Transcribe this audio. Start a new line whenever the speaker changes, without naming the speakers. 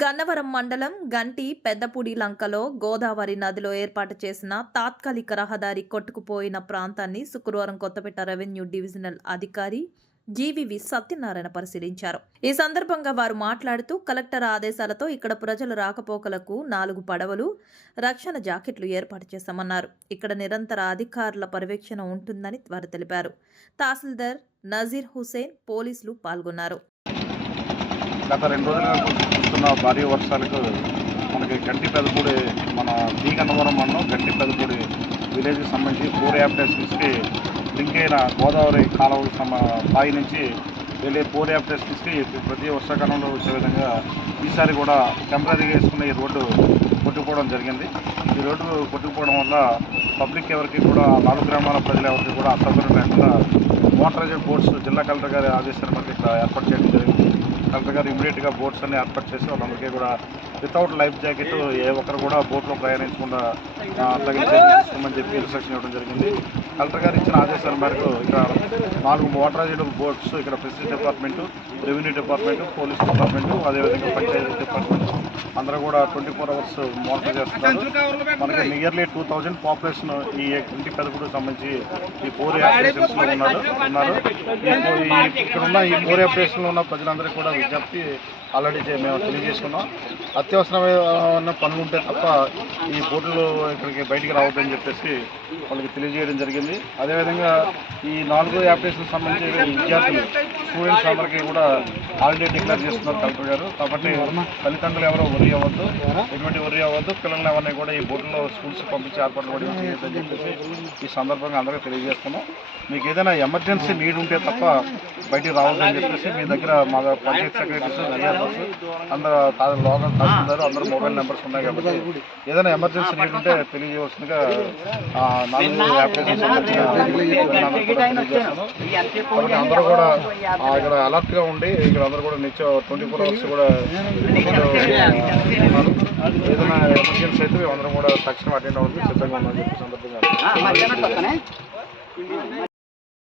గన్నవరం మండలం గంటి పెద్దపూడి లంకలో గోదావరి నదిలో ఏర్పాటు చేసిన తాత్కాలిక రహదారి కొట్టుకుపోయిన ప్రాంతాన్ని శుక్రవారం కొత్తపేట రెవెన్యూ డివిజనల్ అధికారి జీవీవి సత్యనారాయణ పరిశీలించారు. ఈ సందర్భంగా వారు మాట్లాడుతూ కలెక్టర్ ఆదేశాలతో ఇక్కడ ప్రజల రాకపోకలకు నాలుగు పడవలు రక్షణ జాకెట్లు ఏర్పాటు చేశామన్నారు. ఇక్కడ నిరంతర అధికారుల పర్యవేక్షణ ఉంటుందని వారు తెలిపారు. తహసీల్దార్ నజీర్ హుసేన్ పోలీసులు పాల్గొన్నారు.
గత రెండు రోజులుగా కురుస్తున్న భారీ వర్షాలకు మనకి గంటి పెదపూడి మన దీగన్నవరం మండలం గంటి పెదపూడి విలేజ్కి సంబంధించి ఫోర్ నుంచి లింక్ అయిన గోదావరి కాలువ సమ బాయి నుంచి వెళ్ళే ఫోర్ నుంచి ప్రతి వర్షాకాలంలో వచ్చే విధంగా ఈసారి కూడా టెంపరీగా వేసుకున్న ఈ రోడ్డు కొట్టుకుపోవడం జరిగింది. ఈ రోడ్డు కొట్టుకుపోవడం వల్ల పబ్లిక్ ఎవరికి కూడా నాలుగు గ్రామాల ప్రజలు ఎవరికి కూడా అసౌకర్యం లేకుండా మోటరైజ్డ్ బోట్స్ జిల్లా కలెక్టర్ గారి ఆదేశాల మేరకు ఇక్కడ ఏర్పాటు చేయడం జరిగింది. కలెక్టర్ గారు ఇమీడియట్గా బోట్స్ అన్ని ఏర్పాటు చేసి వాళ్ళందరికీ కూడా వితౌట్ లైఫ్ జాకెట్ ఏ ఒక్కరు కూడా బోట్లో ప్రయాణించకుండా ఆ, తగిన చర్యలు చెప్పి ఇన్స్ట్రక్షన్ ఇవ్వడం జరిగింది. కలెక్టర్ గారు ఇచ్చిన ఆదేశాల మేరకు ఇక్కడ నాలుగు మోటరైజ్డ్ బోట్స్ ఇక్కడ fisheries department revenue department police department అదేవిధంగా పంచాయతీ డిపార్ట్మెంట్ అందరూ కూడా ట్వంటీ ఫోర్ అవర్స్ మానిటర్ చేస్తున్నారు. మనకి నియర్లీ టూ థౌజండ్ పాపులేషన్ ఈ ఇంటి పెదకుడికి సంబంధించి ఈ ఫోర్ ఆపరేషన్స్లో ఉన్నారు ఉన్నారు. ఈ ఈ ఇక్కడ ఉన్న ఈ ఫోర్ ఆపరేషన్లో ఉన్న ప్రజలందరికీ కూడా విజ్ఞప్తి ఆల్రెడీ చే- మేము తెలియజేసుకున్నాం. అత్యవసరమైన పనులు ఉంటే తప్ప ఈ బోర్డులు ఇక్కడికి బయటికి రావద్దని చెప్పేసి వాళ్ళకి తెలియజేయడం జరిగింది. అదేవిధంగా ఈ నాలుగో ఆపరేషన్ సంబంధించి విద్యార్థులు స్టూడెంట్స్ అందరికీ కూడా హాలిడే డిక్లేర్ చేస్తున్నారు కలెక్టర్ గారు. కాబట్టి తల్లిదండ్రులు ఎవరో వరి అవ్వద్దు. ఎటువంటి వరి అవ్వద్దు. పిల్లల్ని ఎవరిని కూడా ఈ బోట్లో స్కూల్స్ పంపించి ఏర్పాటు కూడా చేయొద్దని చెప్పేసి ఈ సందర్భంగా అందరికీ తెలియజేస్తున్నాం. మీకు ఏదైనా ఎమర్జెన్సీ నీడ్ ఉంటే తప్ప బయటికి రావద్దని చెప్పేసి మీ దగ్గర మా పంచాయత్ సెక్రటరీస్ విఆర్ఓస్ అందరూ లోకల్ తహసీల్దారు అందరూ మొబైల్ నెంబర్స్ ఉన్నాయి కాబట్టి ఏదైనా ఎమర్జెన్సీ నీడ్ ఉంటే తెలియజేయవలసిందిగా నాలుగు కాబట్టి అందరూ కూడా ఇక్కడ అలర్ట్గా ఉండి ఇక్కడ అందరూ కూడా నిత్యం ట్వంటీ ఫోర్ అవర్స్ కూడా. ఏదైనా ఎమర్జెన్సీ అయితే మేము అందరం కూడా తక్షణం అటెండ్ అవ్వడానికి సిద్ధంగా ఉన్నామని చెప్పి సందర్భంగా